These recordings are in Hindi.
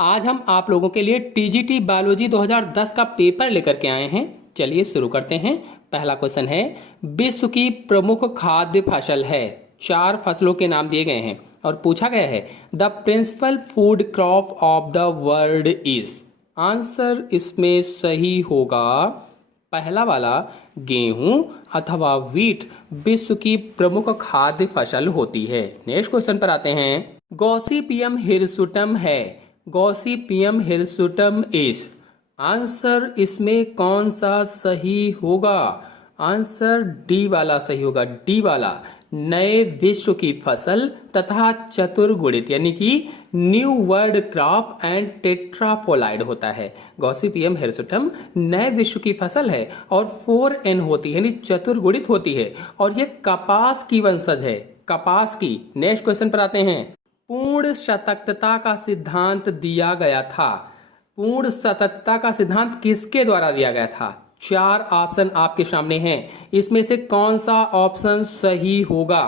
आज हम आप लोगों के लिए टीजीटी बायोलॉजी 2010 का पेपर लेकर के आए हैं। चलिए शुरू करते हैं। पहला क्वेश्चन है, विश्व की प्रमुख खाद्य फसल है। 4 फसलों के नाम दिए गए हैं और पूछा गया है the principal food crop of the world is. Answer इसमें सही होगा पहला वाला, गेहूं अथवा व्हीट विश्व की प्रमुख खाद्य फसल होती है। नेक्स्ट क्वेश्चन पर आते हैं। गॉसिपियम हिरसुटम है। Gossypium hirsutum is. आंसर इसमें कौन सा सही होगा? आंसर डी वाला सही होगा। डी वाला, नए विश्व की फसल तथा चतुर्गुणित यानी कि न्यू वर्ल्ड क्रॉप एंड टेट्रापोलाइड होता है। गॉसिपियम हिरसुटम नए विश्व की फसल है और 4n होती है यानी चतुर्गुणित होती है और ये कपास की वंशज है। कपास की। नेक्स्ट क्वेश्चन पर आते हैं। पूर्ण सततता का सिद्धांत दिया गया था। पूर्ण सततता का सिद्धांत किसके द्वारा दिया गया था? 4 ऑप्शन आपके सामने हैं। इसमें से कौन सा ऑप्शन सही होगा?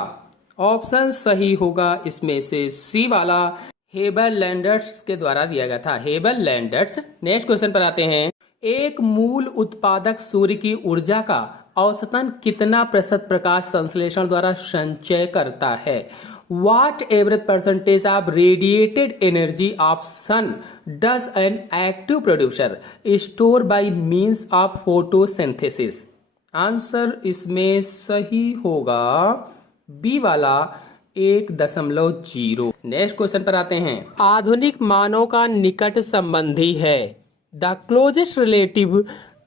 ऑप्शन सही होगा इसमें से सी वाला, हेबल लैंडर्स के द्वारा दिया गया था। हेबल लैंडर्स। नेक्स्ट क्वेश्चन पर आते हैं। एक मूल उत्पादक सूर्य की ऊर्जा का औसतन कितना प्रतिशत प्रकाश संश्लेषण द्वारा संचय करता है? What average percentage of radiated energy of sun does an active producer store by means of photosynthesis? Answer इसमें सही होगा बी वाला, 1.0। नेक्स्ट क्वेश्चन पर आते हैं। आधुनिक मानव का निकट संबंधी है। The closest relative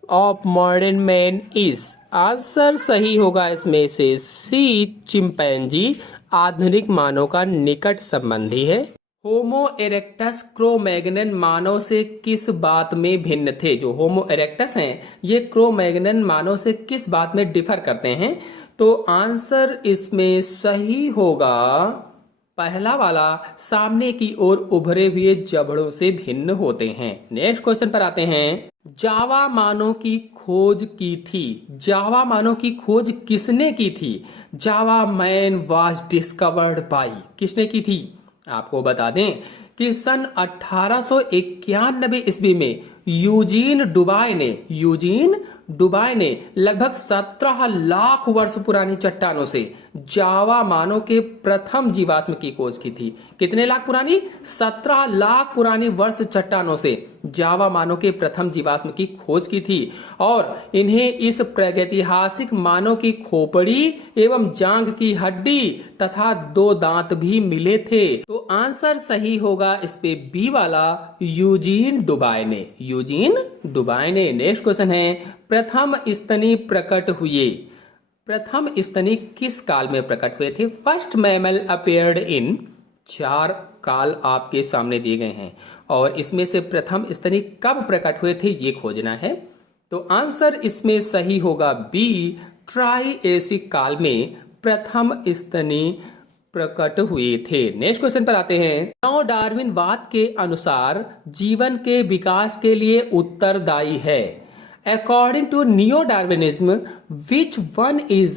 of modern man is. Answer सही होगा इसमें से सी, चिंपैंजी आधुनिक मानव का निकट संबंधी है। होमो इरेक्टस क्रो-मैग्नन मानव से किस बात में भिन्न थे? जो होमो इरेक्टस हैं ये क्रो-मैग्नन मानव से किस बात में डिफर करते हैं? तो आंसर इसमें सही होगा पहला वाला, सामने की ओर उभरे हुए जबड़ों से भिन्न होते हैं। नेक्स्ट क्वेश्चन पर आते हैं। जावा मानव की खोज की थी। जावा मानव की खोज किसने की थी? जावा मैन वाज डिस्कवर्ड बाई। किसने की थी? आपको बता दें कि सन 1891 ईस्वी में यूजीन डुबाय ने लगभग 17 लाख वर्ष पुरानी चट्टानों से जावा मानव के प्रथम जीवाश्म की खोज की थी। कितने लाख पुरानी? 17 लाख पुरानी वर्ष चट्टानों से जावा मानव के प्रथम जीवाश्म की खोज की थी और इन्हें इस प्रागैतिहासिक मानव की खोपड़ी एवं जांघ की हड्डी तथा 2 दांत भी मिले थे। तो आंसर सही होगा इस पे बी वाला, यूजीन डुबाय ने। यूजीन डुबाय ने। नेक्स्ट क्वेश्चन है। प्रथम स्तनी प्रकट हुए। प्रथम स्तनी किस काल में प्रकट हुए थे? First mammal appeared in. 4 काल आपके सामने दिए गए हैं और इसमें से प्रथम स्तनी कब प्रकट हुए थे ये खोजना है। तो आंसर इसमें सही होगा बी, ट्राइएसिक काल में प्रथम स्तनी प्रकट हुए थे। नेक्स्ट क्वेश्चन पर आते हैं। नौ डार्विनवाद के अनुसार जीवन के विकास के लिए उत्तरदायी है। According to neo-Darwinism, which one is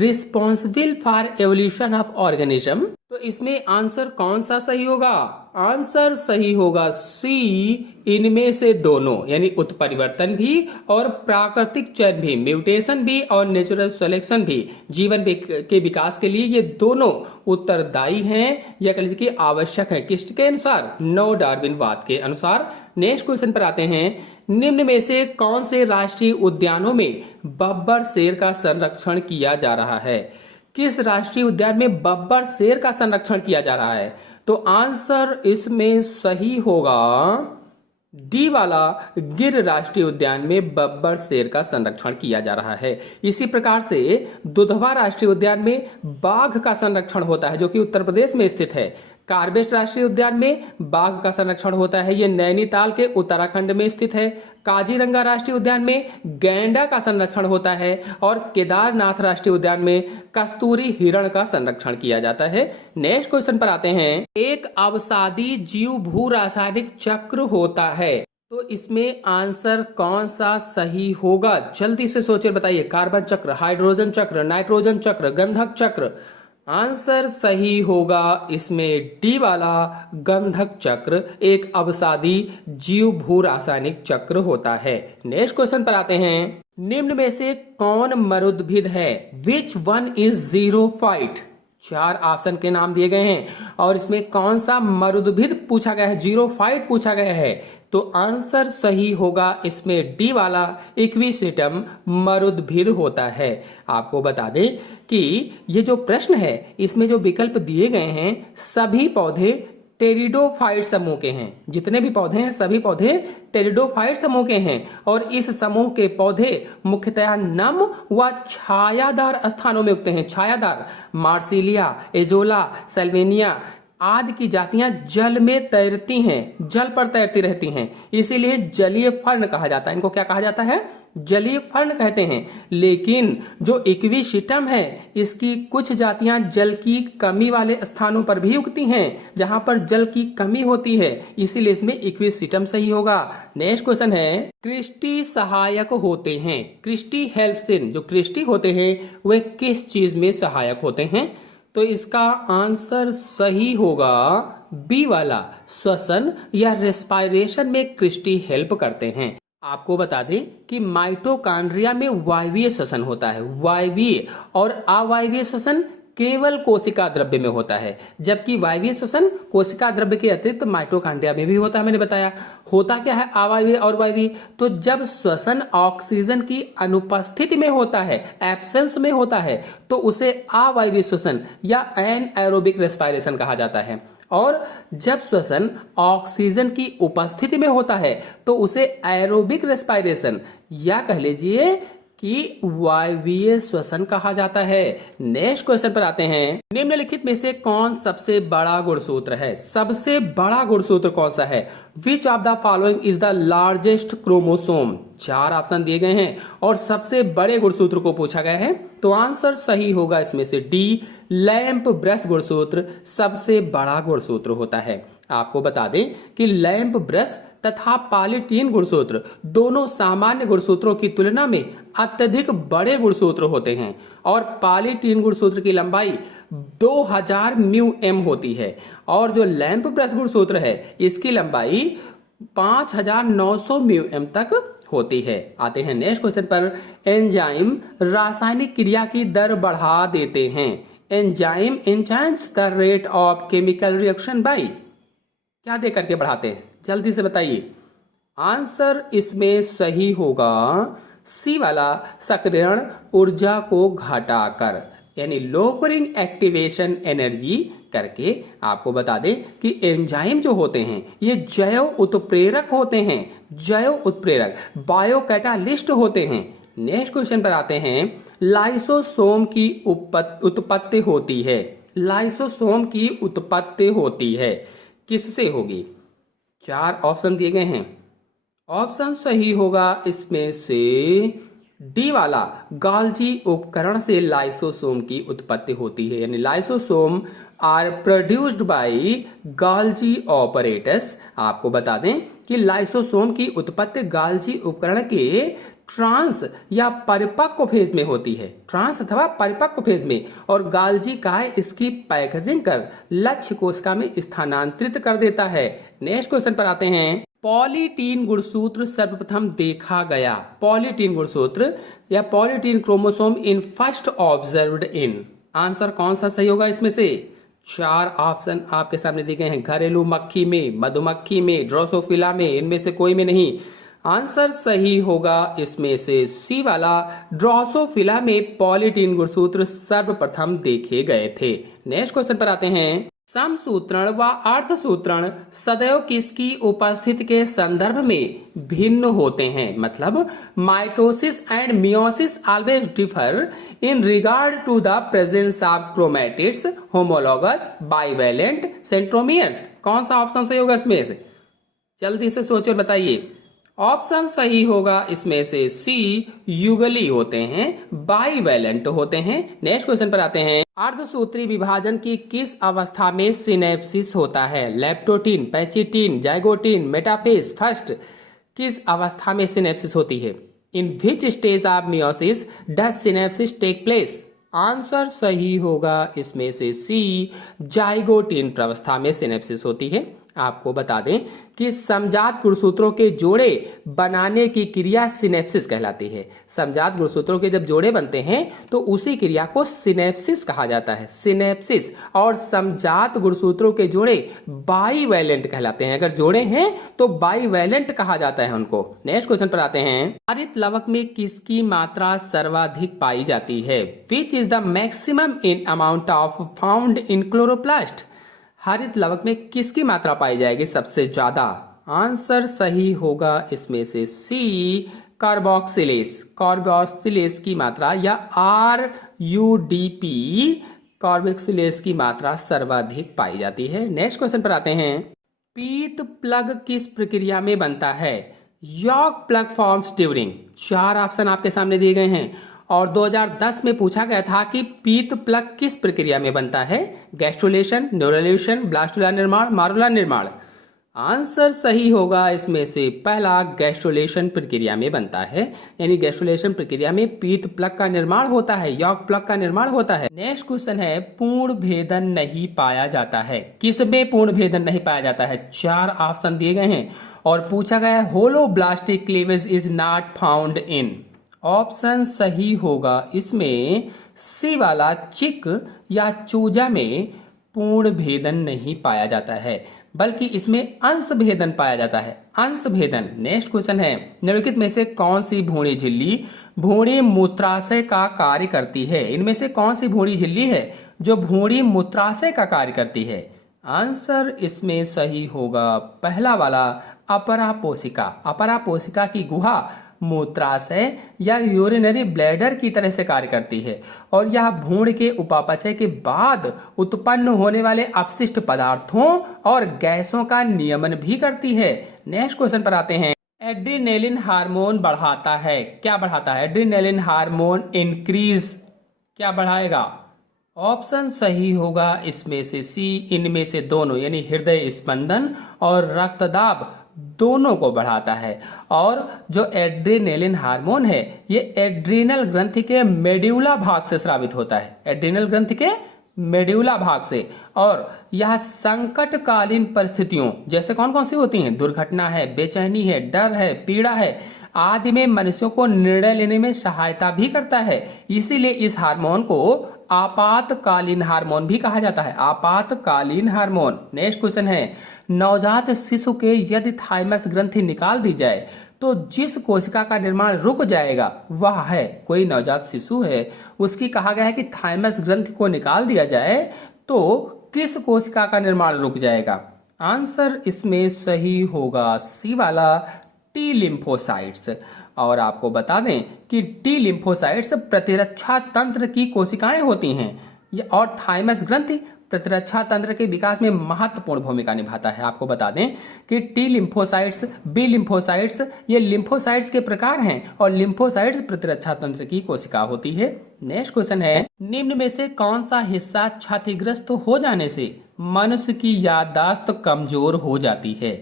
responsible for evolution of organism? तो इसमें आंसर कौन सा सही होगा? आंसर सही होगा सी, इनमें से दोनों यानी उत्परिवर्तन भी और प्राकृतिक चयन भी, म्यूटेशन भी और नेचुरल सिलेक्शन भी जीवन के विकास के लिए ये दोनों उत्तरदायी हैं या कह लीजिए कि आवश्यक है। किसके अनुसार? नौ डार्विनवाद के अनुसार। नेक्स्ट क्वेश्चन पर आते हैं। निम्न में से कौन से राष्ट्रीय उद्यानों में बब्बर शेर का संरक्षण किया जा रहा है? किस राष्ट्रीय उद्यान में बब्बर शेर का संरक्षण किया जा रहा है? तो आंसर इसमें सही होगा डी वाला, गिर राष्ट्रीय उद्यान में बब्बर शेर का संरक्षण किया जा रहा है। इसी प्रकार से दुधवा राष्ट्रीय उद्यान में बाघ का संरक्षण होता है जो कि उत्तर प्रदेश में स्थित है। कार्बेट राष्ट्रीय उद्यान में बाघ का संरक्षण होता है, ये नैनीताल के उत्तराखंड में स्थित है। काजीरंगा राष्ट्रीय उद्यान में गैंडा का संरक्षण होता है और केदारनाथ राष्ट्रीय उद्यान में कस्तूरी हिरण का संरक्षण किया जाता है। नेक्स्ट क्वेश्चन पर आते हैं। एक अवसादी जीव भू रासायनिक चक्र होता है, तो इसमें आंसर कौन सा सही होगा? जल्दी से सोचिए बताइए। कार्बन चक्र, हाइड्रोजन चक्र, नाइट्रोजन चक्र, गंधक चक्र। आंसर सही होगा इसमें डी वाला। गंधक चक्र एक अवसादी जीव भू रासायनिक चक्र होता है। नेक्स्ट क्वेश्चन पर आते हैं। निम्न में से कौन मरुद्भिद है? Which one is xerophyte? चार ऑप्शन के नाम दिए गए हैं और इसमें कौन सा मरुद्भिद पूछा गया है, जीरोफाइट पूछा गया है। तो आंसर सही होगा इसमें डी वाला, इक्विसिटम मरुद्भिद होता है। आपको बता दें कि ये जो प्रश्न है इसमें जो विकल्प दिए गए हैं सभी पौधे टेरिडोफाइट समूह के हैं। जितने भी पौधे हैं सभी पौधे टेरिडोफाइट समूह के हैं और इस समूह के पौधे मुख्यतः नम व छायादार स्थानों में उगते हैं। छायादार मार्सिलिया, एजोला, सेल्वेनिया आदि की जातियां जल में तैरती हैं, जल पर तैरती रहती हैं, इसीलिए जलीय फर्ण कहा जाता है। इनको क्या कहा जाता है? जलीय फर्ण कहते हैं। लेकिन जो इक्विसिटम है इसकी कुछ जातियां जल की कमी वाले स्थानों पर भी उगती हैं, जहां पर जल की कमी होती है, इसीलिए इसमें इक्विसिटम सही होगा। नेक्स्ट क्वेश्चन है, क्रिस्टी सहायक होते हैं। क्रिस्टी हेल्प्स इन, जो क्रिस्टी होते हैं वे किस चीज में सहायक होते हैं? तो इसका आंसर सही होगा बी वाला, श्वसन या रेस्पायरेशन में क्रिस्टी हेल्प करते हैं। आपको बता दें कि माइटोकॉन्ड्रिया में वायवीय श्वसन होता है, वायवीय, और अवायवीय श्वसन केवल कोशिका द्रव्य में होता है, जबकि वायवीय श्वसन कोशिका द्रव्य के अतिरिक्त माइटोकॉन्ड्रिया में भी होता है। मैंने बताया होता क्या है अवायवीय और वायवीय। तो जब श्वसन ऑक्सीजन की अनुपस्थिति में होता है, एब्सेंस में होता है, तो उसे अवायवीय श्वसन या एनएरोबिक रेस्पायरेशन कहा जाता है, और जब श्वसन ऑक्सीजन की उपस्थिति में होता है तो उसे एरोबिक रेस्पायरेशन या कह लीजिए कि वायवीय श्वसन कहा जाता है। नेक्स्ट क्वेश्चन पर आते हैं। निम्नलिखित में से कौन सबसे बड़ा गुणसूत्र है? सबसे बड़ा गुणसूत्र कौन सा है? Which of the following is the largest chromosome? चार ऑप्शन दिए गए हैं और सबसे बड़े गुणसूत्र को पूछा गया है, तो आंसर सही होगा इसमें से डी, लैंप ब्रश गुणसूत्र सबसे बड़ा गुणसूत्र होता है। आपको बता दें कि लैंप ब्रश तथा पॉलीटीन गुणसूत्र दोनों सामान्य गुणसूत्रों की तुलना में अत्यधिक बड़े गुणसूत्र होते हैं और पॉलीटीन गुणसूत्र की लंबाई 2000 म्यू होती है और जो लैंप ब्रश गुणसूत्र है इसकी लंबाई 5900 म्यू तक होती है। आते हैं नेक्स्ट क्वेश्चन पर। एंजाइम रासायनिक क्रिया की दर बढ़ा देते हैं। Enzyme change the rate of chemical reaction by, क्या दे करके बढ़ाते हैं? जल्दी से बताइए। आंसर इसमें सही होगा सी वाला, सक्रियण ऊर्जा को घटाकर, यानी लोअरिंग एक्टिवेशन एनर्जी करके। आपको बता दें कि एंजाइम जो होते हैं ये जैव उत्प्रेरक होते हैं, जैव उत्प्रेरक बायोकैटालिस्ट होते हैं। नेक्स्ट क्वेश्चन पर आते हैं। लाइसोसोम की उत्पत्ति होती है। लाइसोसोम की उत्पत्ति होती है किससे होगी? चार ऑप्शन दिए गए हैं। ऑप्शन सही होगा इसमें से डी वाला, गाल्जी उपकरण से लाइसोसोम की उत्पत्ति होती है, यानी lysosome are produced by Golgi apparatus. आपको बता दें कि लाइसोसोम की उत्पत्ति गाल्जी उपकरण के ट्रांस या परिपक्व फेज में होती है, ट्रांस अथवा परिपक्व फेज में, और गाल्जी काय इसकी पैकेजिंग कर लक्ष्य कोशिका में स्थानांतरित कर देता है। नेक्स्ट क्वेश्चन पर आते हैं। पॉलीटीन गुणसूत्र सर्वप्रथम देखा गया। पॉलीटीन गुणसूत्र या polytene chromosome in first observed in, answer कौन सा सही होगा इसमें से? चार ऑप्शन आपके सामने दिए गए हैं। घरेलू मक्खी में, मधुमक्खी में, ड्रोसोफिला में, इनमें से कोई में नहीं। आंसर सही होगा इसमें से सी वाला, ड्रोसोफिला में पॉलीटीन गुणसूत्र सर्वप्रथम देखे गए थे। नेक्स्ट क्वेश्चन पर आते हैं। समसूत्रण व अर्धसूत्रण सदैव किसकी उपस्थिति के संदर्भ में भिन्न होते हैं? मतलब mitosis and meiosis always differ in regard to the presence of chromatids, homologous, bivalent, centromeres. कौन सा ऑप्शन सही होगा इसमें से? जल्दी से सोचो बताइए। ऑप्शन सही होगा इसमें से सी, युगली होते हैं, बाइवेलेंट होते हैं। नेक्स्ट क्वेश्चन पर आते हैं। अर्धसूत्री विभाजन की किस अवस्था में सिनेप्सिस होता है? Leptotene, pachytene, zygotene, metaphase. First, किस अवस्था में सिनेप्सिस होती है? In which stage of meiosis does synapsis take place? Answer सही होगा इसमें से सी, जाइगोट इन प्रावस्था में सिनेप्सिस होती है। आपको बता दें कि समजात गुणसूत्रों के जोड़े बनाने की क्रिया सिनेप्सिस कहलाती है। समजात गुणसूत्रों के जब जोड़े बनते हैं तो उसी क्रिया को सिनेप्सिस कहा जाता है, सिनेप्सिस। और समजात गुणसूत्रों के जोड़े बाईवैलेंट कहलाते हैं। अगर जोड़े हैं तो बाईवैलेंट कहा जाता है उनको। नेक्स्ट क्वेश्चन पर आते हैं। हरित लवक में किसकी मात्रा सर्वाधिक पाई जाती है? Which is the maximum in amount of found in chloroplast? हरित लवक में किसकी मात्रा पाई जाएगी सबसे ज्यादा? आंसर सही होगा इसमें से सी, कार्बोक्सिलेस। कार्बोक्सिलेस की मात्रा या RUDP, कार्बोक्सिलेस की मात्रा सर्वाधिक पाई जाती है। नेक्स्ट क्वेश्चन पर आते हैं। पीत प्लग किस प्रक्रिया में बनता है? York plug forms during. 4 option आपके सामने दिए गए हैं और 2010 में पूछा गया था कि पीत प्लग किस प्रक्रिया में बनता है? गैस्ट्रुलेशन, न्यूरलेशन, ब्लास्टुला निर्माण, मारुला निर्माण। आंसर सही होगा इसमें से पहला, गैस्ट्रुलेशन प्रक्रिया में बनता है। यानी गैस्ट्रुलेशन प्रक्रिया में पीत प्लग का निर्माण होता है, यॉर्क प्लग का निर्माण होता है। नेक्स्ट क्वेश्चन है, पूर्ण भेदन नहीं पाया जाता है। किसमें पूर्ण भेदन नहीं पाया जाता है? 4 ऑप्शन दिए गए हैं और पूछा गया है holoblastic cleavage is not found in. Option सही होगा इसमें सी वाला, चिक या चूजा में पूर्ण भेदन नहीं पाया जाता है, बल्कि इसमें अंश भेदन पाया जाता है, अंश भेदन। नेक्स्ट क्वेश्चन है, निम्नलिखित में से कौन सी भ्रूणी झिल्ली भ्रूणी मूत्राशय का कार्य करती है? इनमें से कौन सी भ्रूणी झिल्ली है जो भ्रूणी मूत्राशय का कार्य करती है? आंसर इसमें सही होगा पहला वाला, अपरा पोषिका। अपरा पोषिका की गुहा मूत्राशय या यूरिनरी ब्लैडर की तरह से कार्य करती है और यह भ्रूण के उपापचय के बाद उत्पन्न होने वाले अपशिष्ट पदार्थों और गैसों का नियमन भी करती है। नेक्स्ट क्वेश्चन पर आते हैं। एड्रीनेलिन हार्मोन बढ़ाता है, क्या बढ़ाता है? एड्रीनेलिन हार्मोन इंक्रीज, क्या बढ़ाएगा? ऑप्शन सही होगा इसमें से सी, इनमें से दोनों, यानी हृदय स्पंदन और रक्तदाब दोनों को बढ़ाता है। और जो एड्रेनेलिन हार्मोन है ये एड्रीनल ग्रंथि के मेड्यूला भाग से स्रावित होता है, एड्रीनल ग्रंथि के मेड्यूला भाग से। और यह संकटकालीन परिस्थितियों जैसे कौन कौन सी होती हैं? दुर्घटना है, बेचैनी है, डर है, पीड़ा है आदि में मनुष्यों को निर्णय लेने में सहायता भी करता है। इसीलिए इस हार्मोन को आपातकालीन हार्मोन भी कहा जाता है, आपातकालीन हार्मोन। नेक्स्ट क्वेश्चन है, नवजात शिशु के यदि थाइमस ग्रंथि निकाल दी जाए तो जिस कोशिका का निर्माण रुक जाएगा वह है, कोई नवजात शिशु है उसकी कहा गया है कि थाइमस ग्रंथि को निकाल दिया जाए तो किस कोशिका का निर्माण रुक जाएगा? आंसर इसमें सही होगा सी वाला, टी लिम्फोसाइट्स। और आपको बता दें कि टी लिम्फोसाइट्स प्रतिरक्षा तंत्र की कोशिकाएं होती हैं और थाइमस ग्रंथि प्रतिरक्षा तंत्र के विकास में महत्वपूर्ण भूमिका निभाता है। आपको बता दें कि टी लिम्फोसाइट्स, बी लिम्फोसाइट्स ये लिम्फोसाइट्स के प्रकार हैं और लिम्फोसाइट्स प्रतिरक्षा तंत्र की कोशिका होती है। नेक्स्ट क्वेश्चन है, निम्न में से कौन सा हिस्सा क्षतिग्रस्त हो जाने से मनुष्य की याददाश्त कमजोर हो जाती है?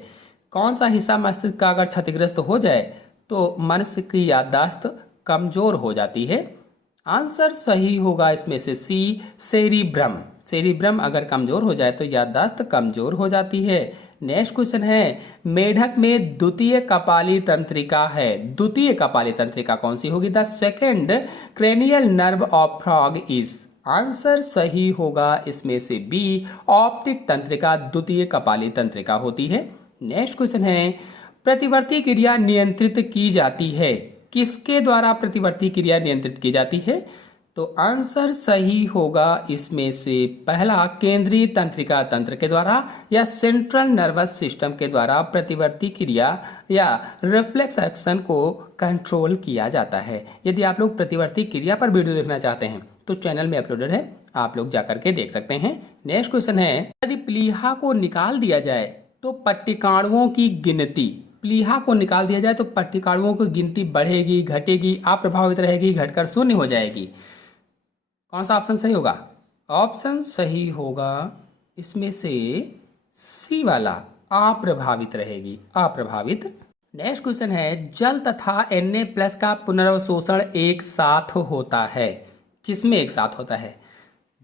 कौन सा हिस्सा मस्तिष्क का अगर क्षतिग्रस्त हो जाए तो मनुष्य की याददाश्त कमजोर हो जाती है? आंसर सही होगा इसमें से सी, सेरिब्रम। सेरिब्रम अगर कमजोर हो जाए तो याददाश्त कमजोर हो जाती है। नेक्स्ट क्वेश्चन है, मेढक में द्वितीय कपाली तंत्रिका है, द्वितीय कपाली तंत्रिका कौन सी होगी? The second cranial nerve of frog is. Answer सही होगा इसमें से बी, ऑप्टिक तंत्रिका द्वितीय कपाली तंत्रिका होती है। नेक्स्ट क्वेश्चन है, प्रतिवर्ती क्रिया नियंत्रित की जाती है, किसके द्वारा प्रतिवर्ती क्रिया नियंत्रित की जाती है? तो आंसर सही होगा इसमें से पहला, केंद्रीय तंत्रिका तंत्र के द्वारा या सेंट्रल नर्वस सिस्टम के द्वारा प्रतिवर्ती क्रिया या रिफ्लेक्स एक्शन को कंट्रोल किया जाता है। यदि आप लोग प्रतिवर्ती क्रिया पर वीडियो देखना चाहते हैं तो चैनल में अपलोडेड है, आप लोग जाकर के देख सकते हैं। नेक्स्ट क्वेश्चन है, यदि प्लीहा को निकाल दिया जाए तो पट्टिकाणुओं की गिनती, प्लीहा को निकाल दिया जाए तो पट्टिकाणुओं की गिनती बढ़ेगी, घटेगी, अप्रभावित रहेगी, घटकर शून्य हो जाएगी? कौन सा ऑप्शन सही होगा? ऑप्शन सही होगा इसमें से सी वाला, अप्रभावित रहेगी, अप्रभावित। नेक्स्ट क्वेश्चन है, जल तथा Na+ का पुनर्वशोषण एक साथ होता है, किस में एक साथ होता है?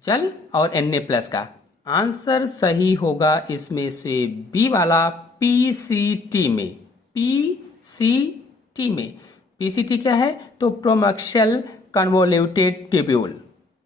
जल और Na+ का। आंसर सही होगा इसमें से बी वाला, PCT में। PCT में। PCT क्या है? तो प्रोमक्शियल कन्वोल्यूटेड ट्यूब्यूल,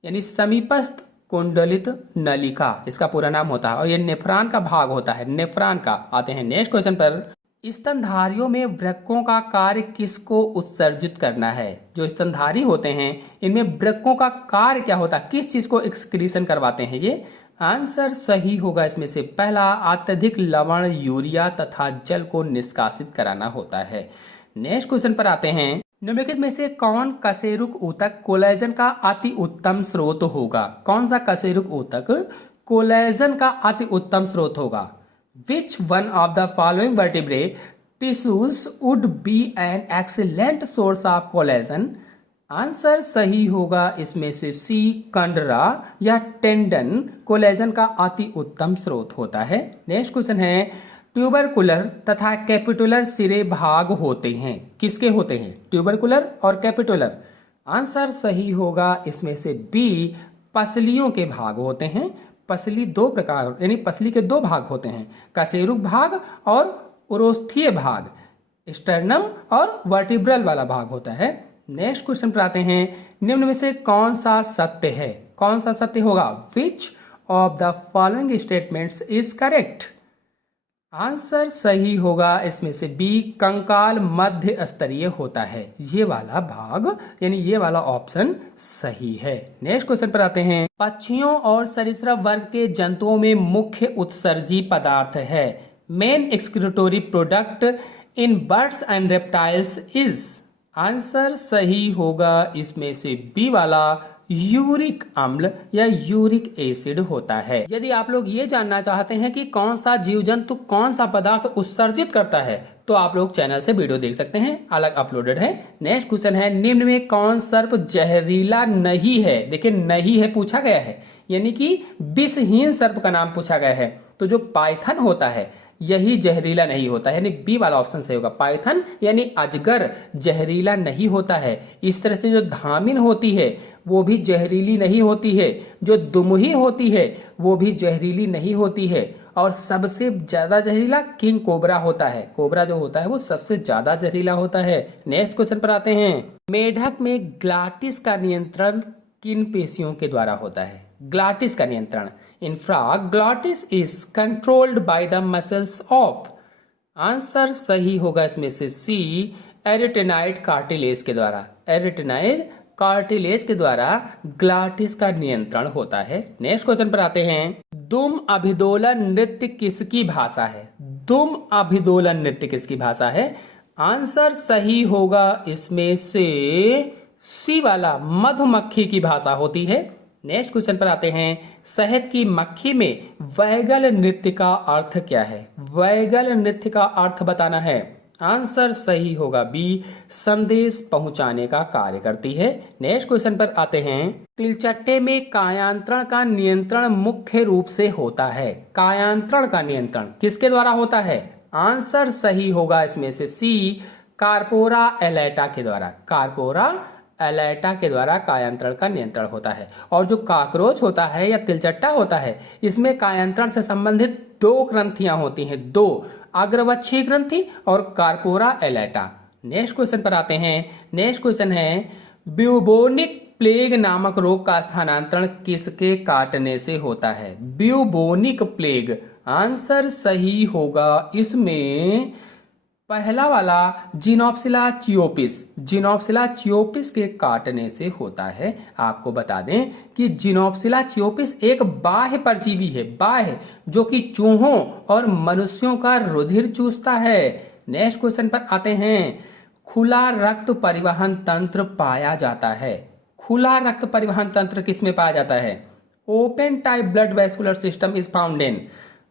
यानी समीपस्थ कुंडलित नलिका इसका पूरा नाम होता है, और ये नेफ्रॉन का भाग होता है, नेफ्रॉन का। आते हैं नेक्स्ट क्वेश्चन पर। स्तनधारियों में वृक्कों का कार्य किसको उत्सर्जित करना है? जो स्तनधारी होते हैं इनमें वृक्कों का कार्य क्या होता है, किस चीज को एक्सक्रीशन करवाते हैं ये? आंसर सही होगा इसमें से पहला, अत्यधिक लवण, यूरिया तथा जल को निष्कासित कराना होता है। नेक्स्ट क्वेश्चन पर आते हैं। निम्नलिखित में से कौन कशेरुक ऊतक कोलेजन का अति उत्तम स्रोत होगा? कौन सा कशेरुक ऊतक कोलेजन का अति उत्तम स्रोत होगा? Which one of the following vertebrate tissues would be an excellent source of collagen? Answer सही होगा इसमें से सी, कंडरा या टेंडन कोलेजन का अति उत्तम स्रोत होता है। नेक्स्ट क्वेश्चन है, ट्यूबरकुलर तथा कैपिटुलर सिरे भाग होते हैं, किसके होते हैं? ट्यूबरकुलर और कैपिटुलर। आंसर सही होगा इसमें से बी, पसलियों के भाग होते हैं। पसली दो प्रकार, यानी पसली के दो भाग होते हैं, कशेरुक भाग और उरोस्थीय भाग, स्टर्नम और वर्टिब्रल वाला भाग होता है। नेक्स्ट क्वेश्चन पर आते हैं। निम्न में से कौन सा सत्य है? कौन सा सत्य होगा? Which of the following statements is correct? Answer सही होगा इसमें से बी, कंकाल मध्य स्तरीय होता है। ये वाला भाग, यानी ये वाला ऑप्शन सही है। नेक्स्ट क्वेश्चन पर आते हैं। पक्षियों और सरीसृप वर्ग के जंतुओं में मुख्य उत्सर्जी पदार्थ है। Main एक्सक्रीटोरी product in birds and reptiles is? Answer सही होगा इसमें से बी वाला, यूरिक अम्ल या यूरिक एसिड होता है। यदि आप लोग ये जानना चाहते हैं कि कौन सा जीव जंतु कौन सा पदार्थ उत्सर्जित करता है, तो आप लोग चैनल से वीडियो देख सकते हैं, अलग अपलोडेड है। नेक्स्ट क्वेश्चन है, निम्न में कौन सर्प जहरीला नहीं है? देखिए नहीं है पूछा गया है, यानी कि विषहीन सर्प का नाम पूछा गया है। तो जो पाइथन होता है यही जहरीला नहीं होता है, यानी बी वाला ऑप्शन सही होगा। पाइथन यानी अजगर जहरीला नहीं होता है। इस तरह से जो धामिन होती है वो भी जहरीली नहीं होती है, जो दुमुही होती है वो भी जहरीली नहीं होती है, और सबसे ज्यादा जहरीला किंग कोबरा होता है। कोबरा जो होता है वो सबसे ज्यादा जहरीला होता है। नेक्स्ट क्वेश्चन पर आते हैं। मेढक में ग्लाटिस का नियंत्रण किन पेशियों के द्वारा होता है? ग्लाटिस का नियंत्रण, in frog glottis is controlled by the muscles of? Answer सही होगा इसमें से सी, एरिटेनाइड कार्टिलेज के द्वारा। एरिटेनाइड कार्टिलेज के द्वारा ग्लाटिस का नियंत्रण होता है। नेक्स्ट क्वेश्चन पर आते हैं। दुम अभिदोलन नृत्य किसकी भाषा है? दुम अभिदोलन नृत्य किसकी भाषा है? आंसर सही होगा इसमें से सी वाला, मधुमक्खी की भाषा होती है। नेक्स्ट क्वेश्चन पर आते हैं। शहद की मक्खी में वैगल नृत्य का अर्थ क्या है? वैगल नृत्य का अर्थ बताना है। आंसर सही होगा बी, संदेश पहुंचाने का कार्य करती है। नेक्स्ट क्वेश्चन पर आते हैं। तिलचट्टे में कायांतरण का नियंत्रण मुख्य रूप से होता है। कायांतरण का नियंत्रण किसके द्वारा होता है? आंसर सही होगा इसमें से सी, कार्पोरा एलेटा के द्वारा। कार्पोरा एलेटा के द्वारा कायांतरण का नियंत्रण होता है। और जो काकरोच होता है या तिलचट्टा होता है, इसमें कायांतरण से संबंधित दो ग्रंथियां होती हैं, दो, अग्रवक्षीय ग्रंथि और कार्पोरा एलेटा। नेक्स्ट क्वेश्चन पर आते हैं। नेक्स्ट क्वेश्चन है, ब्यूबोनिक प्लेग नामक रोग का स्थानांतरण किसके काटने से होता है? Bubonic plague. आंसर सही होगा इसमें पहला वाला, जिनोप्सिला चियोपिस। जिनोप्सिला चियोपिस के काटने से होता है। आपको बता दें कि जिनोप्सिला चियोपिस एक बाह्य परजीवी है, बाह्य, जो कि चूहों और मनुष्यों का रुधिर चूसता है। नेक्स्ट क्वेश्चन पर आते हैं। खुला रक्त परिवहन तंत्र पाया जाता है। खुला रक्त परिवहन तंत्र किसमें पाया जाता है? Open type blood vascular system is found in?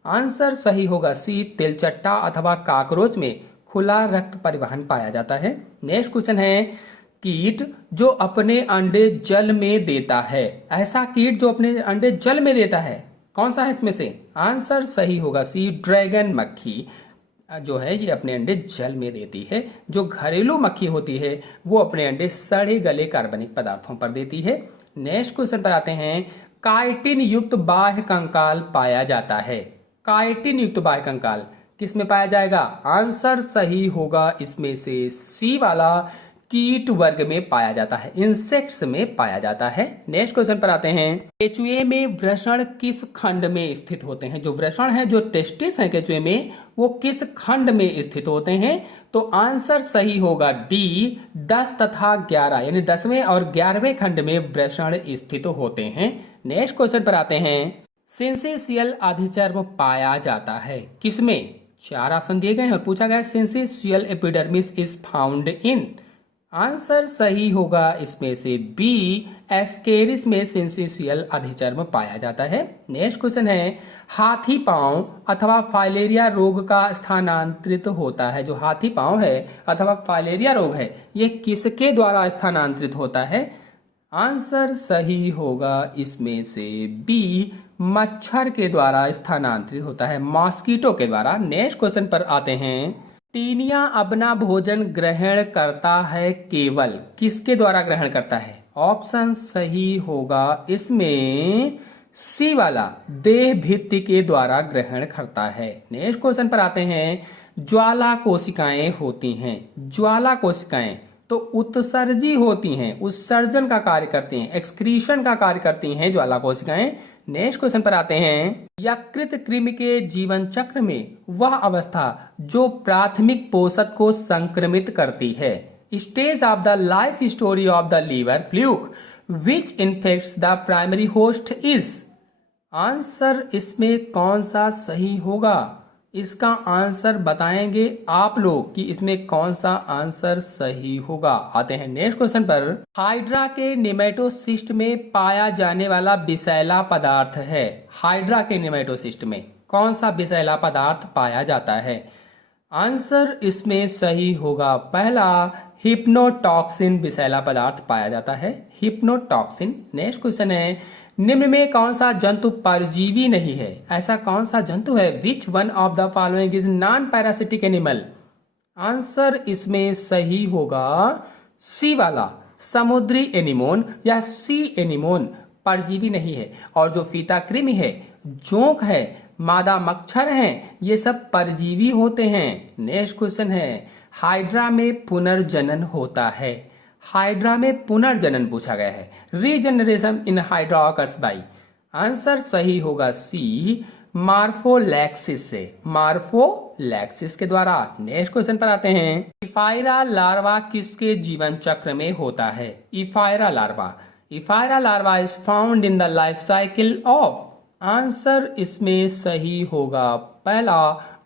Answer सही होगा सी, तिलचट्टा अथवा काकरोच में खुला रक्त परिवहन पाया जाता है। नेक्स्ट क्वेश्चन है, कीट जो अपने अंडे जल में देता है। ऐसा कीट जो अपने अंडे जल में देता है, कौन सा है इसमें से? आंसर सही होगा सी, ड्रैगन मक्खी जो है ये अपने अंडे जल में देती है। जो घरेलू मक्खी होती है वो अपने अंडे सड़े गले कार्बनिक पदार्थों पर देती है। नेक्स्ट क्वेश्चन पर आते हैं, काइटिन युक्त बाह्य कंकाल पाया जाता है। काइटिन युक्त बाह्य कंकाल किस में पाया जाएगा? आंसर सही होगा इसमें से सी वाला, कीट वर्ग में पाया जाता है, इंसेक्ट्स में पाया जाता है। नेक्स्ट क्वेश्चन पर आते हैं, केचुए में वृषण किस खंड में स्थित होते हैं? जो वृषण है, जो टेस्टिस है केचुए में, वो किस खंड में स्थित होते हैं? तो आंसर सही होगा डी, 10 तथा 11, यानी 10वें और 11वें खंड में वृषण स्थित होते हैं। नेक्स्ट क्वेश्चन पर आते हैं, सिंसेशियल अधिचर्म पाया जाता है किसमें? 4 ऑप्शन दिए गए हैं और पूछा गया syncytial epidermis is found in. Answer सही होगा इसमें से बी, एस्केरिस में सिंसेशियल अधिचर्म पाया जाता है। नेक्स्ट क्वेश्चन है, हाथी पांव अथवा फाइलेरिया रोग का स्थानांतरित होता है। जो हाथी पांव है अथवा फाइलेरिया रोग है, ये किसके द्वारा स्थानांतरित होता है? आंसर सही होगा इसमें से बी, मच्छर के द्वारा स्थानांतरित होता है, मॉस्किटो के द्वारा। नेक्स्ट क्वेश्चन पर आते हैं, टीनिया अपना भोजन ग्रहण करता है केवल किसके द्वारा ग्रहण करता है? ऑप्शन सही होगा इसमें सी वाला, देह भित्ति के द्वारा ग्रहण करता है। नेक्स्ट क्वेश्चन पर आते हैं, ज्वाला कोशिकाएं होती हैं। ज्वाला कोशिकाएं तो उत्सर्जी होती हैं, उत्सर्जन का कार्य करती हैं, एक्सक्रीशन का कार्य करती हैं ज्वाला कोशिकाएं। नेक्स्ट क्वेश्चन पर आते हैं, यकृत कृमि के जीवन चक्र में वह अवस्था जो प्राथमिक पोषक को संक्रमित करती है। Stage of the life story of the liver fluke which infects the primary host is. Answer इसमें कौन सा सही होगा? इसका आंसर बताएंगे आप लोग कि इसमें कौन सा आंसर सही होगा। आते हैं नेक्स्ट क्वेश्चन पर, हाइड्रा के निमेटोसिस्ट में पाया जाने वाला विषैला पदार्थ है। हाइड्रा के निमेटोसिस्ट में कौन सा विषैला पदार्थ पाया जाता है? आंसर इसमें सही होगा पहला, हिप्नोटॉक्सिन विषैला पदार्थ पाया जाता है, हिप्नोटॉक्सिन। नेक्स्ट क्वेश्चन है, निम्न में कौन सा जंतु परजीवी नहीं है? ऐसा कौन सा जंतु है? Which one of the following is non parasitic animal? Answer इसमें सही होगा सी वाला, समुद्री एनिमोन या सी एनिमोन परजीवी नहीं है। और जो फीता कृमि है, जोंक है, मादा मच्छर हैं, ये सब परजीवी होते हैं। नेक्स्ट क्वेश्चन है, हाइड्रा में पुनर्जनन होता है। हाइड्रा में पुनर्जनन पूछा गया है, regeneration in hydra occurs by. Answer सही होगा सी, मार्फोलैक्सिस से, मार्फोलैक्सिस के द्वारा। नेक्स्ट क्वेश्चन पर आते हैं, इफायरा लार्वा किसके जीवन चक्र में होता है? Ephyra larva, ephyra larva is found in the life cycle of. Answer इसमें सही होगा पहला,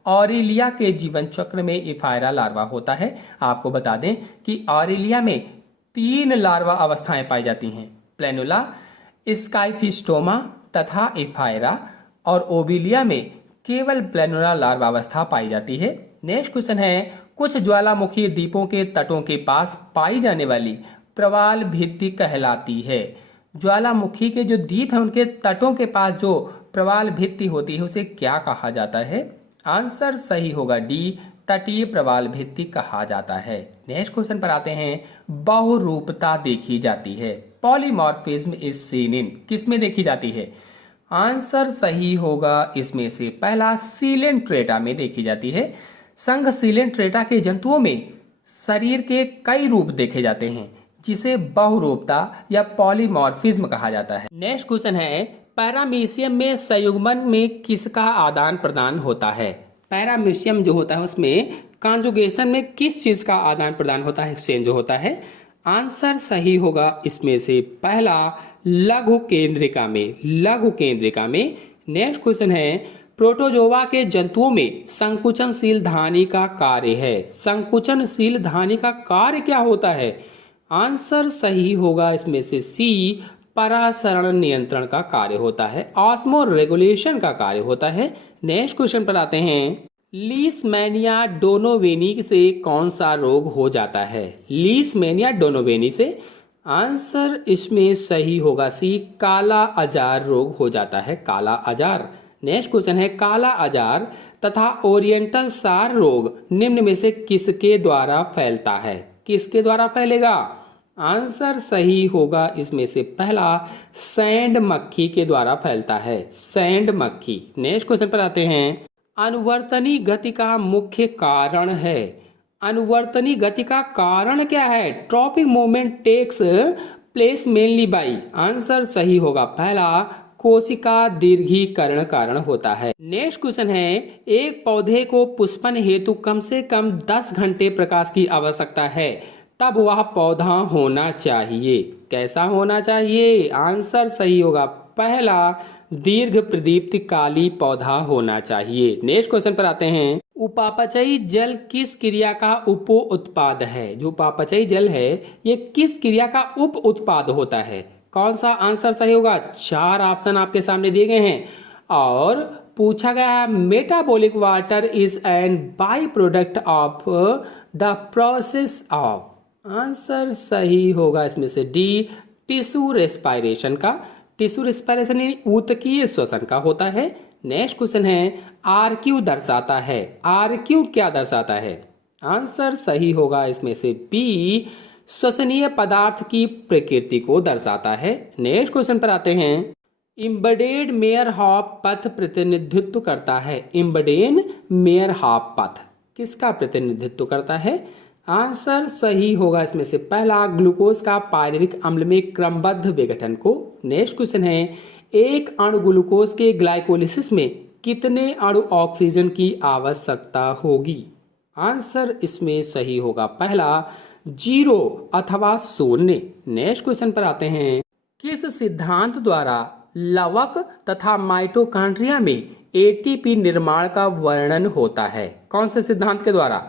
ऑरेलिया के जीवन चक्र में इफायरा लार्वा होता है। आपको बता दें कि ऑरेलिया में 3 लार्वा अवस्थाएं पाई जाती हैं, प्लेनुला, स्काइफिस्टोमा तथा इफायरा, और ओबिलिया में केवल प्लेनुला लार्वा अवस्था पाई जाती है। नेक्स्ट क्वेश्चन है, कुछ ज्वालामुखी द्वीपों के तटों के पास पाई जाने वाली प्रवाल भित्ति कहलाती है। ज्वालामुखी के जो द्वीप है, उनके तटों के पास जो प्रवाल भित्ति होती है, उसे क्या कहा जाता है? आंसर सही होगा डी, तटीय प्रवाल भित्ति कहा जाता है। नेक्स्ट क्वेश्चन पर आते हैं, बहुरूपता देखी जाती है, पॉलीमॉर्फिज्म इज सीन इन, किसमें देखी जाती है? आंसर सही होगा इसमें से पहला, सीलेंट्रेटा में देखी जाती है। संघ सीलेंट्रेटा के जंतुओं में शरीर के कई रूप देखे जाते हैं, जिसे बहुरूपता या पॉलीमॉर्फिज्म कहा जाता है। नेक्स्ट क्वेश्चन है, पैरामीशियम में संयुग्मन में किसका आदान प्रदान होता है? पैरामीशियम जो होता है उसमें कॉन्जुगेशन में किस चीज का आदान प्रदान होता है, एक्सचेंज होता है? आंसर सही होगा इसमें से पहला, लघु केंद्रिका में, लघु केंद्रिका में। नेक्स्ट क्वेश्चन है, प्रोटोजोआ के जंतुओं में संकुचनशील धानी का कार्य है। संकुचनशील धानी का कार्य क्या होता है? आंसर सही होगा इसमें से सी, परासरण नियंत्रण का कार्य होता है, ऑस्मो रेगुलेशन का कार्य होता है। नेक्स्ट क्वेश्चन पर आते हैं, लीशमैनिया डोनोवेनी से कौन सा रोग हो जाता है? लीशमैनिया डोनोवेनी से आंसर इसमें सही होगा सी, काला अजार रोग हो जाता है, काला अजार। नेक्स्ट क्वेश्चन है, काला अजार तथा ओरिएंटल सार रोग निम्न में से किसके द्वारा फैलता है? किसके द्वारा फैलेगा? आंसर सही होगा इसमें से पहला, सैंड मक्खी के द्वारा फैलता है, सैंड मक्खी। नेक्स्ट क्वेश्चन पर आते हैं, अनुवर्तनी गति का मुख्य कारण है। अनुवर्तनी गति का कारण क्या है? Tropic movement takes place mainly by. Answer सही होगा पहला, कोशिका दीर्घीकरण कारण होता है। नेक्स्ट क्वेश्चन है, एक पौधे को पुष्पन हेतु कम से कम 10 घंटे प्रकाश की आवश्यकता है, तब वह पौधा होना चाहिए। कैसा होना चाहिए? आंसर सही होगा पहला, दीर्घ प्रदीप्तिकाली पौधा होना चाहिए। नेक्स्ट क्वेश्चन पर आते हैं, उपापचयी जल किस क्रिया का उप उत्पाद है? जो उपापचयी जल है ये किस क्रिया का उप उत्पाद होता है? कौन सा आंसर सही होगा? 4 ऑप्शन आपके सामने दिए गए हैं और पूछा गया है, metabolic water is an by product of the process of. Answer सही होगा इसमें से डी, टिश्यू रेस्पायरेशन का। टिश्यू रेस्पायरेशन यानी ऊतकीय श्वसन का होता है। नेक्स्ट क्वेश्चन है, आर क्यू दर्शाता है। आर क्यू क्या दर्शाता है? आंसर सही होगा इसमें से बी, श्वसनीय पदार्थ की प्रकृति को दर्शाता है। नेक्स्ट क्वेश्चन पर आते हैं, इम्बडेड मेयर हॉफ पथ प्रतिनिधित्व करता है। इम्बडेन मेयर हॉफ पथ किसका प्रतिनिधित्व करता है? आंसर सही होगा इसमें से पहला, ग्लूकोज का पायरुविक अम्ल में क्रमबद्ध विघटन को। नेक्स्ट क्वेश्चन है, एक अणु ग्लूकोज के ग्लाइकोलिसिस में कितने अणु ऑक्सीजन की आवश्यकता होगी? आंसर इसमें सही होगा पहला, 0 अथवा 0। नेक्स्ट क्वेश्चन पर आते हैं, किस सिद्धांत द्वारा लवक तथा माइटोकॉन्ड्रिया में एटीपी निर्माण का वर्णन होता है? कौन से सिद्धांत के द्वारा?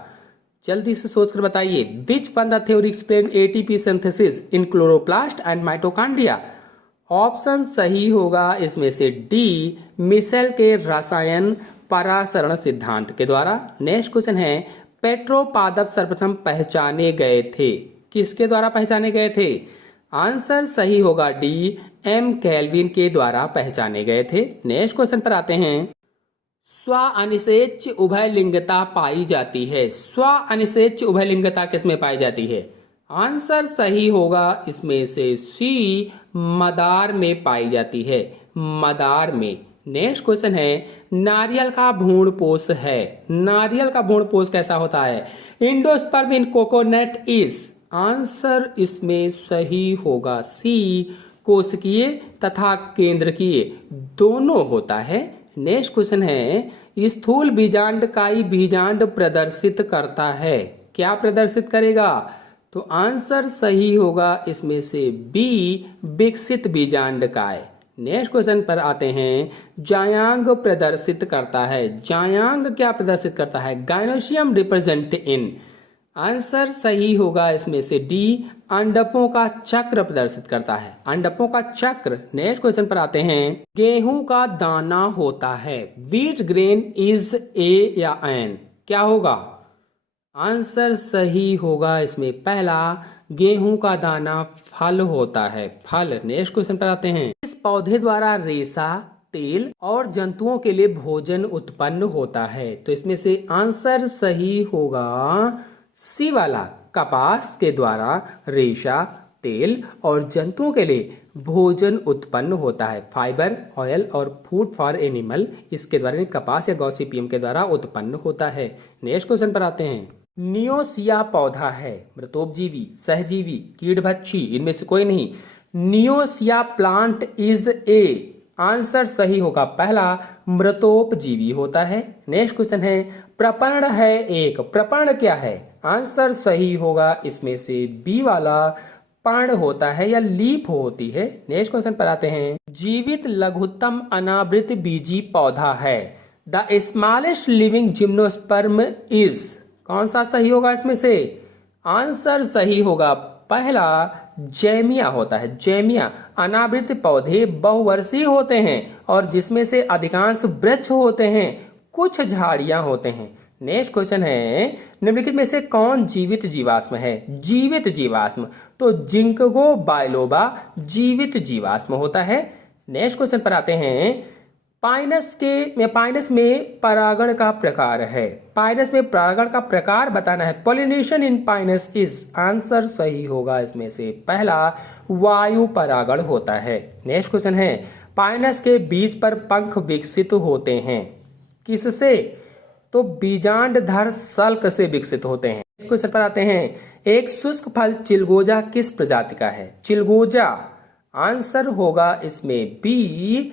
जल्दी से सोचकर बताइए। Which one the theory explain ATP synthesis in chloroplast and mitochondria? Option सही होगा इसमें से डी, मिशेल के रसायन परासरण सिद्धांत के द्वारा। नेक्स्ट क्वेश्चन है, पेट्रोपादप सर्वप्रथम पहचाने गए थे, किसके द्वारा पहचाने गए थे? आंसर सही होगा डी, एम केल्विन के द्वारा पहचाने गए थे। नेक्स्ट क्वेश्चन पर आते हैं, स्व अनिषेच्य उभयलिंगता पाई जाती है। स्व अनिषेच्य उभयलिंगता किसमें पाई जाती है? आंसर सही होगा इसमें से सी, मदार में पाई जाती है, मदार में। नेक्स्ट क्वेश्चन है, नारियल का भ्रूणपोष है। नारियल का भ्रूणपोष कैसा होता है? Endosperm in coconut is. Answer इसमें सही होगा सी, कोशिकीय तथा केंद्रकीय दोनों होता है। नेक्स्ट क्वेश्चन है, स्थूल बीजांडकाई बीजांड प्रदर्शित करता है। क्या प्रदर्शित करेगा? तो आंसर सही होगा इसमें से बी, विकसित बीजांडकाय। नेक्स्ट क्वेश्चन पर आते हैं, जायांग प्रदर्शित करता है। जायांग क्या प्रदर्शित करता है? Gynoecium represent in. आंसर सही होगा इसमें से डी, अंडकों का चक्र प्रदर्शित करता है, अंडकों का चक्र। नेक्स्ट क्वेश्चन पर आते हैं, गेहूं का दाना होता है। व्हीट ग्रेन इज ए या एन? क्या होगा? आंसर सही होगा इसमें पहला, गेहूं का दाना फल होता है, फल। नेक्स्ट क्वेश्चन पर आते हैं, इस पौधे द्वारा रेशा, तेल और जंतुओं के लिए भोजन उत्पन्न होता है। तो इसमें से आंसर सही होगा सी वाला, कपास के द्वारा रेशा, तेल और जंतुओं के लिए भोजन उत्पन्न होता है। फाइबर, ऑयल और फूड फॉर एनिमल इसके द्वारा, कपास या गॉसिपियम के द्वारा उत्पन्न होता है। नेक्स्ट क्वेश्चन पर आते हैं, नियोसिया पौधा है, मृतोपजीवी, सहजीवी, कीड़भक्षी, इनमें से कोई नहीं। नियोसिया प्लांट इज ए। आंसर सही होगा पहला, मृतोपजीवी होता है। नेक्स्ट क्वेश्चन है, प्रपर्ण है एक। प्रपर्ण क्या है? आंसर सही होगा इसमें से बी वाला, पर्ण होता है या लीफ होती है। नेक्स्ट क्वेश्चन पर आते हैं, जीवित लघुत्तम अनावृत बीजी पौधा है। The smallest living gymnosperm is. कौन सा सही होगा इसमें से? आंसर सही होगा पहला, जैमिया होता है। जैमिया। अनावृत पौधे बहुवर्षीय होते हैं और जिसमें से अधिकांश वृक्ष होते हैं, कुछ झाड़ियां होते हैं। नेक्स्ट क्वेश्चन है, निम्नलिखित में से कौन जीवित जीवाश्म है? जीवित जीवाश्म तो जिंकगो बायलोबा जीवित जीवाश्म होता है। नेक्स्ट क्वेश्चन पर आते हैं, पाइनस में परागण का प्रकार है। पाइनस में परागण का प्रकार बताना है। Pollination in Pinus is, answer सही होगा इसमें से पहला वायु परागण होता है। नेक्स्ट क्वेश्चन है, पाइनस के बीज पर पंख विकसित होते हैं किससे? तो बीजांडधर सल्क से विकसित होते हैं। क्वेश्चन पर आते हैं, एक शुष्क फल चिलगोजा किस प्रजाति का है? चिलगोजा, आंसर होगा इसमें बी,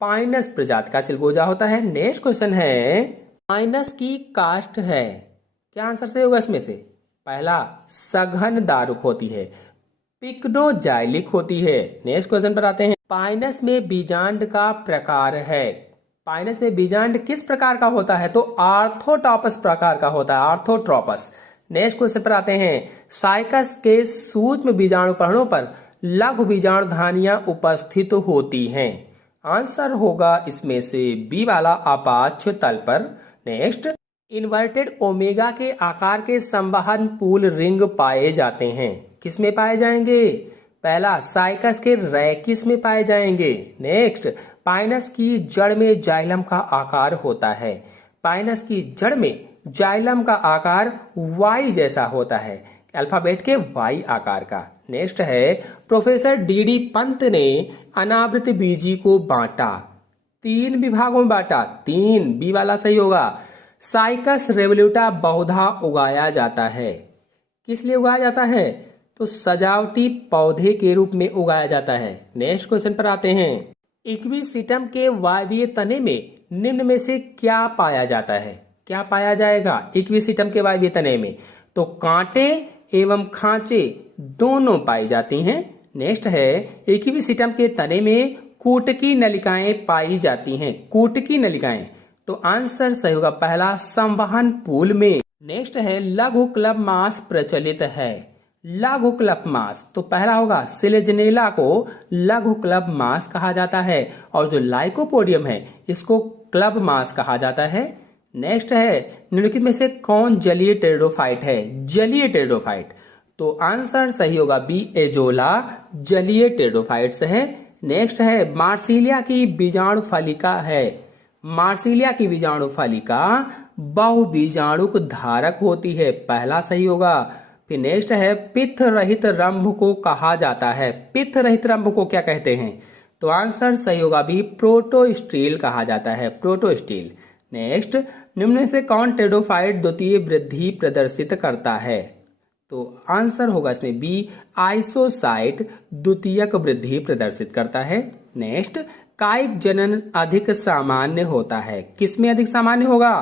पाइनस प्रजाति का चिलगोजा होता है। नेक्स्ट क्वेश्चन है, पाइनस की काष्ठ है, क्या आंसर सही होगा इसमें से? पहला सघन दारुक होती है, पिक्नोजाइलिक होती है। नेक्स्ट क्वेश्चन पर आते हैं, पाइनस में बीजांड का प्रकार है। पाइनस में बीजांड किस प्रकार का होता है? तो आर्थोट्रॉपस प्रकार का होता है, आर्थोट्रॉपस। नेक्स्ट क्वेश्चन पर आते हैं, साइकस के सूक्ष्म बीजाणु पर्णों पर लघु बीजाणु धानियां उपस्थित होती हैं। आंसर होगा इसमें से बी वाला, अपाक्ष तल पर। नेक्स्ट, इन्वर्टेड ओमेगा के आकार के संवहन पूल रिंग पाए जाते हैं, किसमें पाए जाएंगे? पहला साइकस के रैकिस में पाए जाएंगे। नेक्स्ट, पाइनस की जड़ में जाइलम का आकार होता है। पाइनस की जड़ में जाइलम का आकार वाई जैसा होता है, अल्फाबेट के वाई आकार का। नेक्स्ट है, प्रोफेसर डी पंत ने अनावृत बीजी को बांटा, 3 विभागों में बांटा, 3, बी वाला सही होगा। साइकस रेवोल्यूटा बहुधा उगाया जाता है, किस लिए उगाया जाता है? तो सजावटी पौधे के रूप में उगाया जाता है। नेक्स्ट क्वेश्चन पर आते हैं, इक्विसिटम के वायवीय तने में निम्न में से क्या पाया जाता है? क्या पाया जाएगा इक्विसिटम के वायवीय तने में? तो कांटे एवं खांचे दोनों पाई जाती हैं। नेक्स्ट है, इक्विसिटम के तने में कूटकी नलिकाएं पाई जाती हैं, कूटकी नलिकाएं। तो आंसर सही होगा पहला, संवहन पूल में। नेक्स्ट है, लघु क्लब मास प्रचलित है। लघु क्लब मास, तो पहला होगा सिलेजनेला को लघु क्लब मास कहा जाता है, और जो लाइकोपोडियम है इसको क्लब मास कहा जाता है। नेक्स्ट है, निम्नलिखित में से कौन जलीय टेरिडोफाइट है? जलीय टेरिडोफाइट, तो आंसर सही होगा बी, एजोला जलीय टेरिडोफाइट्स है। नेक्स्ट है, मार्सिलिया की बीजाणु फलिका है। मार्सिलिया की बीजाणु फलिका बहुबीजाणुक धारक होती है, पहला सही होगा। फिर नेक्स्ट है, पित्त रहित रंभ को कहा जाता है। पित्त रहित रंभ को क्या कहते हैं? तो आंसर सही होगा बी, प्रोटोस्टील कहा जाता है, प्रोटोस्टील। नेक्स्ट, निम्न में से कौन टेरिडोफाइट द्वितीय वृद्धि प्रदर्शित करता है? तो आंसर होगा इसमें बी, आइसोसाइट द्वितीयक वृद्धि प्रदर्शित करता है। नेक्स्ट, कायिक जनन अधिक सामान्य होता है, किसमें अधिक सामान्य होगा?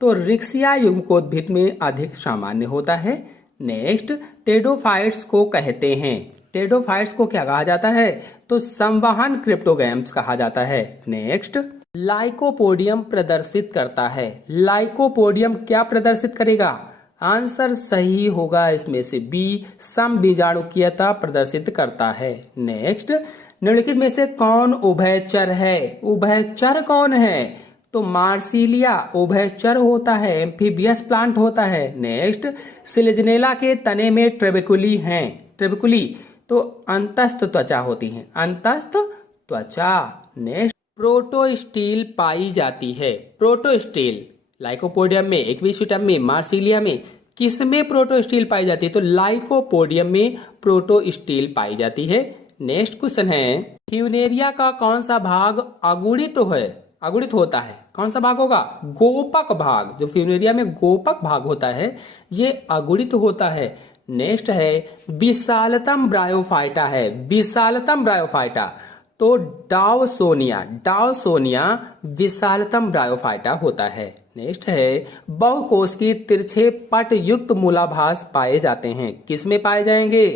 तो रिक्सिया युग्मकोद्भिद में अधिक सामान्य होता है। नेक्स्ट, टेरिडोफाइट्स को कहते हैं, टेरिडोफाइट्स को क्या कहा जाता है? तो संवहन क्रिप्टोगैम्स कहा जाता है। नेक्स्ट, लाइकोपोडियम प्रदर्शित करता है। लाइकोपोडियम क्या प्रदर्शित करेगा? आंसर सही होगा इसमें से बी, समबीजाणुकीयता प्रदर्शित करता है। नेक्स्ट, निम्नलिखित में से कौन उभयचर है? उभयचर कौन है? तो मार्सिलिया उभयचर होता है, एम्फीबियस प्लांट होता है। नेक्स्ट, सिलेजनेला के तने में ट्रेबेकुली हैं। ट्रेबेकुली तो अंतस्थ त्वचा होती है, अंतस्थ त्वचा। नेक्स्ट, प्रोटोस्टील पाई जाती है। प्रोटोस्टील लाइकोपोडियम में, इक्विसिटम में, मार्सिलिया में, किसमें प्रोटोस्टील पाई जाती है? तो लाइकोपोडियम में प्रोटोस्टील पाई जाती है। नेक्स्ट क्वेश्चन है, फ्यूनेरिया का कौन सा भाग अगुणित है, अगुणित होता है? कौन सा भाग होगा? गोपक भाग। जो फ्यूनेरिया में गोपक भाग होता है ये अगुणित होता है। नेक्स्ट है, विशालतम ब्रायोफाइटा है। विशालतम ब्रायोफाइटा तो डावसोनिया, डावसोनिया विशालतम ब्रायोफाइटा होता है। नेक्स्ट है, बहुकोश की तिरछे पट युक्त मूलाभास पाए जाते हैं, किसमें पाए जाएंगे?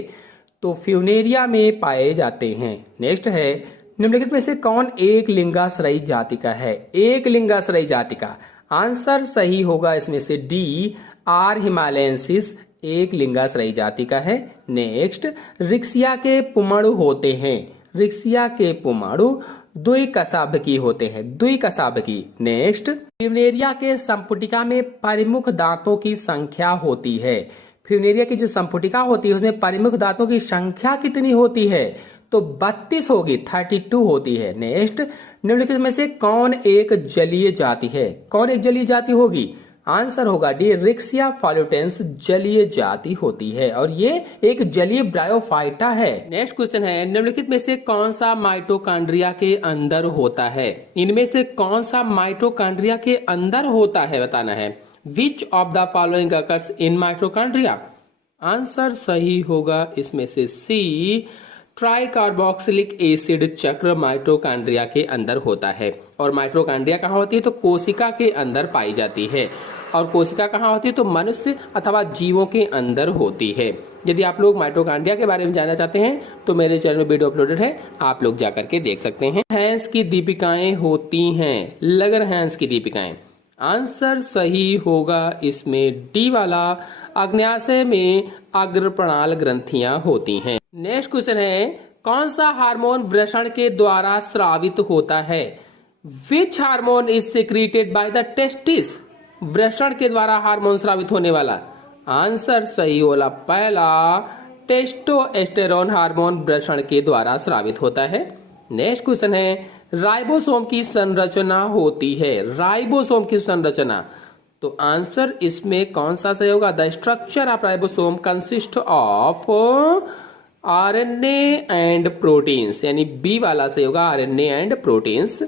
तो फ्यूनेरिया में पाए जाते हैं। नेक्स्ट है, निम्नलिखित में से कौन एक लिंगाश्रयी जाति का है? एक लिंगाश्रयी जाति का आंसर सही होगा इसमें से डी, आर हिमालयंसिस एक लिंगाश्रयी जाति का है। नेक्स्ट, रिक्सिया के पुमड़ु होते हैं। रिक्सिया के पुमड़ु द्विकशाभकी होते हैं, द्विकशाभकी। नेक्स्ट, फ्यूनेरिया के संपुटिका में परिमुख दांतों की संख्या होती है। फ्यूनेरिया की जो संपुटिका होती है उसमें परिमुख दांतों की संख्या कितनी होती है? तो 32 होगी, 32 होती है। नेक्स्ट, निम्नलिखित में से कौन एक जलीय जाति है? कौन एक जलीय जाति होगी? आंसर होगा डी, रिक्सिया फाल्युटेंस जलीय जाति होती है और ये एक जलीय ब्रायोफाइटा है। नेक्स्ट क्वेश्चन है, निम्नलिखित में से कौन सा माइटोकॉन्ड्रिया के अंदर होता है? इनमें से कौन सा माइटोकॉन्ड्रिया के अंदर होता है बताना है। Which of the following occurs in mitochondria? Answer सही होगा इसमें से सी, ट्राइकार्बोक्सिलिक एसिड चक्र माइटोकॉन्ड्रिया के अंदर होता है। और माइटोकॉन्ड्रिया कहाँ होती है? तो कोशिका के अंदर पाई जाती है। और कोशिका कहाँ होती है? तो मनुष्य अथवा जीवों के अंदर होती है। यदि आप लोग माइटोकॉन्ड्रिया के बारे में जानना चाहते हैं तो मेरे चैनल में वीडियो अपलोडेड है, आप लोग जाकर के देख सकते हैं। हैंस की दीपिकाएं होती हैं, लगर हैंस की दीपिकाएं। आंसर सही होगा इसमें डी वाला, अग्न्याशय में अग्रप्रणाल ग्रंथियां होती हैं। नेक्स्ट क्वेश्चन है, कौन सा हार्मोन वृषण के द्वारा स्रावित होता है? Which hormone is secreted by the testis? वृषण के द्वारा हार्मोन स्रावित होने वाला। आंसर सही होला पहला, टेस्टोस्टेरोन हार्मोन वृषण के द्वारा स्रावित होता है। नेक्स्ट क्वेश्चन है, राइबोसोम की संरचना होती है। राइबोसोम की संरचना, तो आंसर इसमें कौन सा सही होगा? The structure of ribosome consist of RNA and proteins, यानी बी वाला सही होगा, आरएनए एंड प्रोटीन्स।